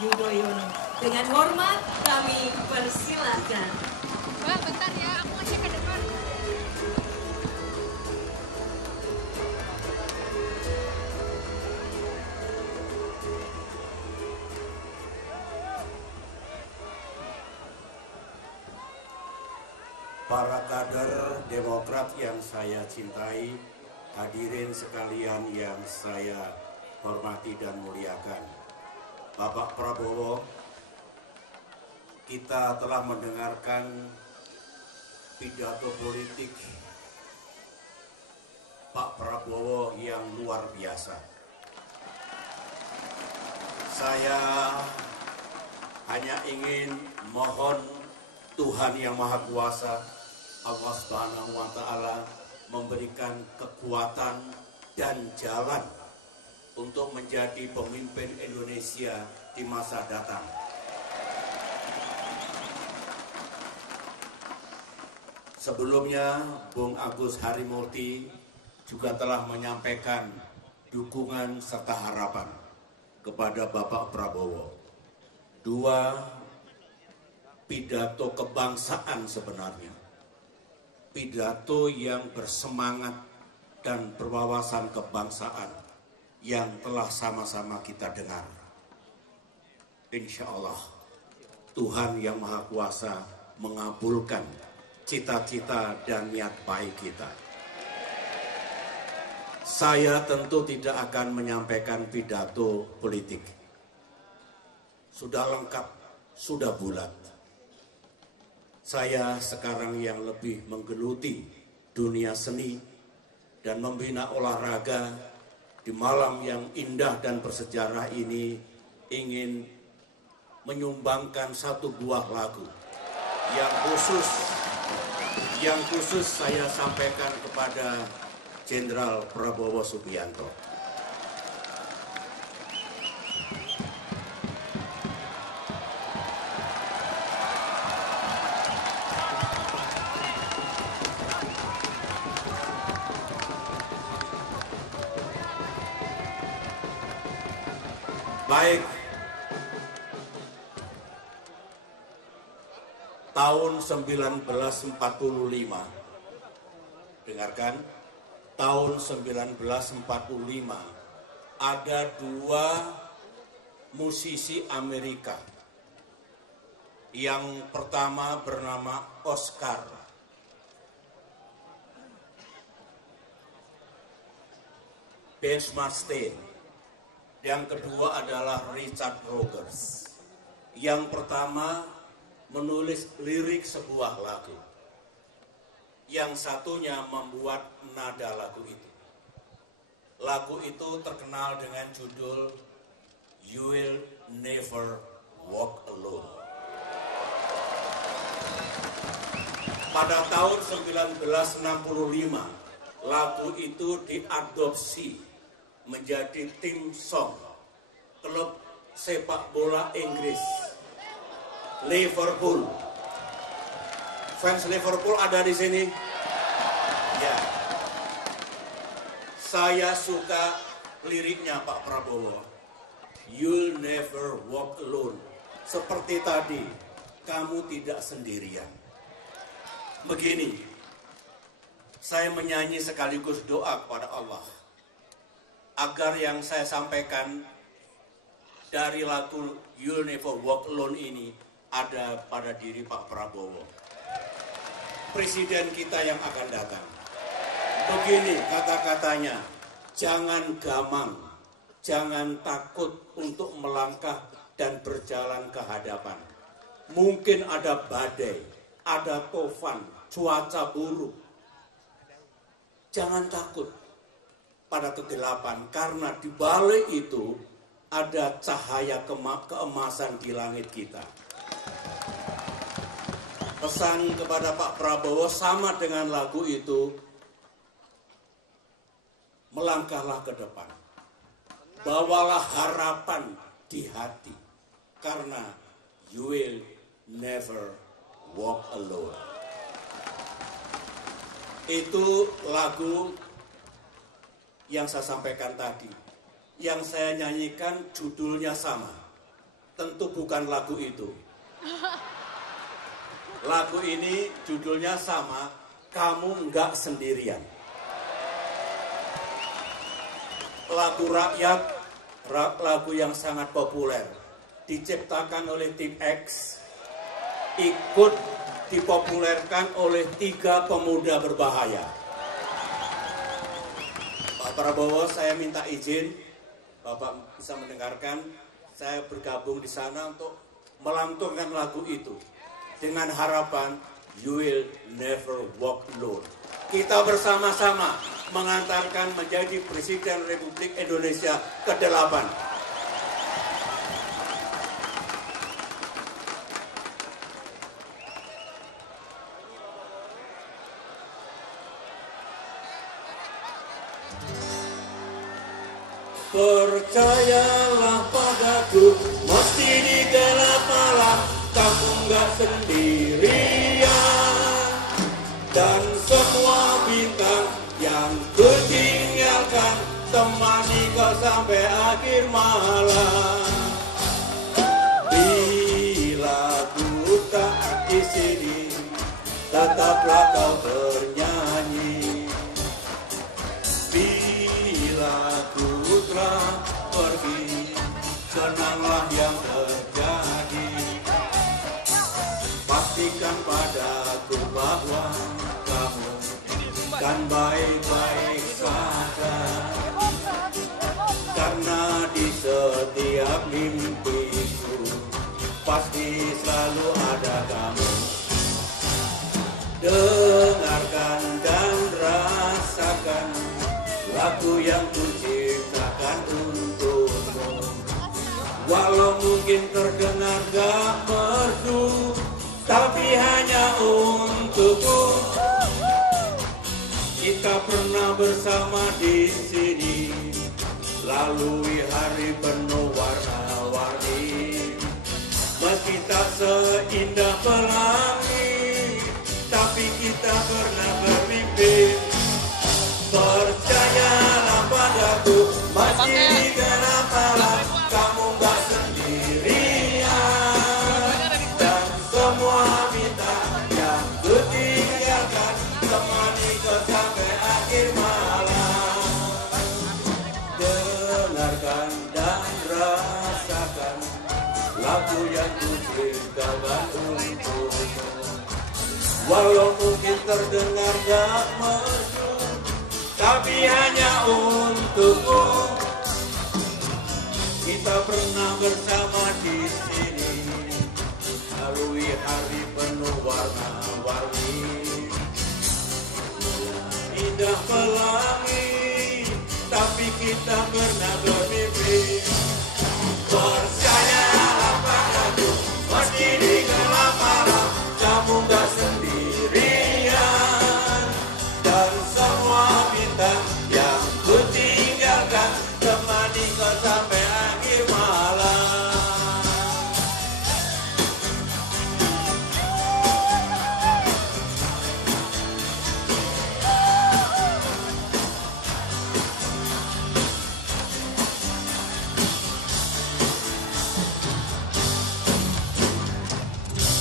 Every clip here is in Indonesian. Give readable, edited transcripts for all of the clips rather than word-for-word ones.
Yudhoyono. Dengan hormat kami persilahkan. Mbak, bentar ya, aku masih ke depan. Para kader Demokrat yang saya cintai, hadirin sekalian yang saya hormati dan muliakan. Bapak Prabowo, kita telah mendengarkan pidato politik Pak Prabowo yang luar biasa. Saya hanya ingin mohon Tuhan Yang Maha Kuasa, Allah Subhanahu wa Ta'ala, memberikan kekuatan dan jalan untuk menjadi pemimpin Indonesia di masa datang. Sebelumnya, Bung Agus Harimurti juga telah menyampaikan dukungan serta harapan kepada Bapak Prabowo. Dua pidato kebangsaan sebenarnya. Pidato yang bersemangat dan berwawasan kebangsaan yang telah sama-sama kita dengar. Insya Allah Tuhan Yang Maha Kuasa mengabulkan cita-cita dan niat baik kita. Saya tentu tidak akan menyampaikan pidato politik. Sudah lengkap, sudah bulat. Saya sekarang yang lebih menggeluti dunia seni dan membina olahraga di malam yang indah dan bersejarah ini, ingin menyumbangkan satu buah lagu yang khusus saya sampaikan kepada Jenderal Prabowo Subianto. Baik, tahun 1945, dengarkan, tahun 1945 ada dua musisi Amerika. Yang pertama bernama Oscar Mesmerstein. Yang kedua adalah Richard Rogers. Yang pertama menulis lirik sebuah lagu. Yang satunya membuat nada lagu itu. Lagu itu terkenal dengan judul You Will Never Walk Alone. Pada tahun 1965, lagu itu diadopsi menjadi tim song klub sepak bola Inggris, Liverpool. Fans Liverpool ada di sini? Ya. Saya suka liriknya Pak Prabowo. You'll never walk alone. Seperti tadi, kamu tidak sendirian. Begini, saya menyanyi sekaligus doa kepada Allah agar yang saya sampaikan dari lagu You'll Never Walk Alone ini ada pada diri Pak Prabowo, presiden kita yang akan datang. Begini kata-katanya, jangan gamang, jangan takut untuk melangkah dan berjalan ke hadapan. Mungkin ada badai, ada tofan, cuaca buruk. Jangan takut pada kegelapan, karena di balik itu ada cahaya keemasan di langit kita. Pesan kepada Pak Prabowo sama dengan lagu itu, melangkahlah ke depan. Bawalah harapan di hati, karena you will never walk alone. Itu lagu yang saya sampaikan tadi. Yang saya nyanyikan judulnya sama, tentu bukan lagu itu. Lagu ini judulnya sama, Kamu Nggak Sendirian. Lagu rakyat, lagu yang sangat populer, diciptakan oleh tim X, ikut dipopulerkan oleh 3 pemuda berbahaya. Pak Prabowo, saya minta izin, Bapak bisa mendengarkan, saya bergabung di sana untuk melantunkan lagu itu dengan harapan you will never walk alone. Kita bersama-sama mengantarkan menjadi Presiden Republik Indonesia ke-8. Percayalah padaku, meski di gelap malam kamu nggak sendirian. Dan semua bintang yang kutinggalkan temani kau sampai akhir malam. Bila ku tak di sini, tetaplah kau bernyanyi. Bila ku telah pergi, senanglah yang terjadi. Pastikan padaku bahwa kamu kan baik-baik saja. Karena di setiap mimpiku pasti selalu ada kamu. Dengarkan dan rasakan lagu yang kuciptakan untukmu. Walau mungkin terdengar gak merdu, tapi hanya untukmu. Kita pernah bersama di sini, lalui hari penuh warna-warni. Meski tak seindah pelangi, tapi kita pernah bermimpi. Percayalah padaku, masih di gelap malam kamu gak sendirian. Dan semua bintang yang kutinggalkan temani kau sampai akhir malam. Dengarkan dan rasakan lagu yang kuciptakan untukmu. Walau mungkin terdengar gak merdu, tapi hanya untukmu. Kita pernah bersama di sini, lalui hari penuh warna-warni. Indah pelangi, tapi kita pernah bermimpi. Percayalah padaku, meski di gelap malam kamu gak sendirian. Dan semua bintang yang kutinggalkan temani kau sampai akhir malam.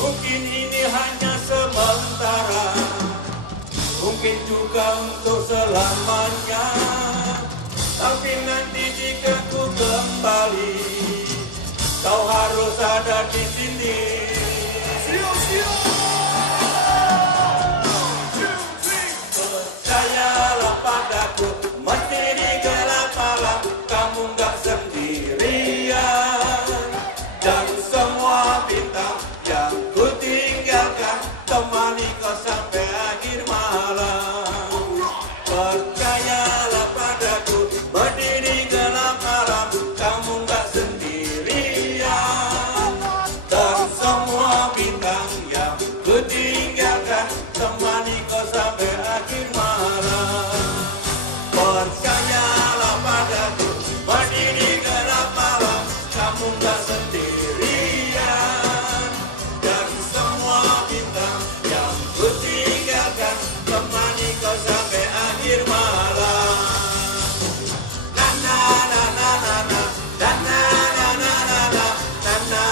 Mungkin ini hanya sementara, mungkin juga untuk selamanya. Tapi nanti jika ku kembali, kau harus ada di sini. Percayalah padaku, meski di gelap malam kamu gak sendirian. Dan semua bintang yang kutinggalkan temani kau sampai akhir malam. Percayalah padaku, berdiri gelap malam kamu gak sendirian. Dan semua bintang yang kutinggalkan temani kau sampai akhir malam. Percayalah padaku, berdiri gelap malam kamu gak sendirian. Dan semua bintang yang kutinggalkan temani kau sampai akhir malam. Na na na na na na na na na na na na na.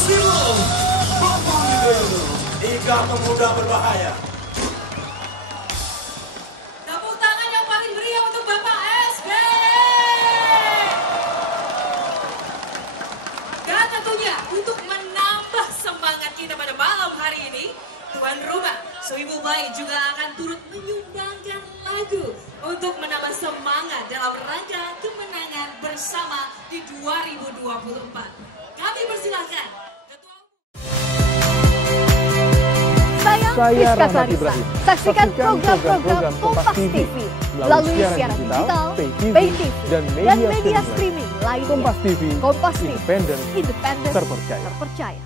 Susilo Bambang Yudhoyono, 3 pemuda berbahaya. Tepuk tangan yang paling meriah untuk Bapak SB. Dan tentunya untuk menambah semangat kita pada malam hari ini, tuan rumah Sohibul Baik juga akan turut menyumbangkan lagu untuk menambah semangat dalam rangka kemenangan bersama di 2024. Kami persilahkan Ketua Saya Rahmat Ibrahim. Saksikan program-program Kompas TV melalui siaran digital, pay TV, dan media streaming lainnya. Kompas TV, independen, terpercaya.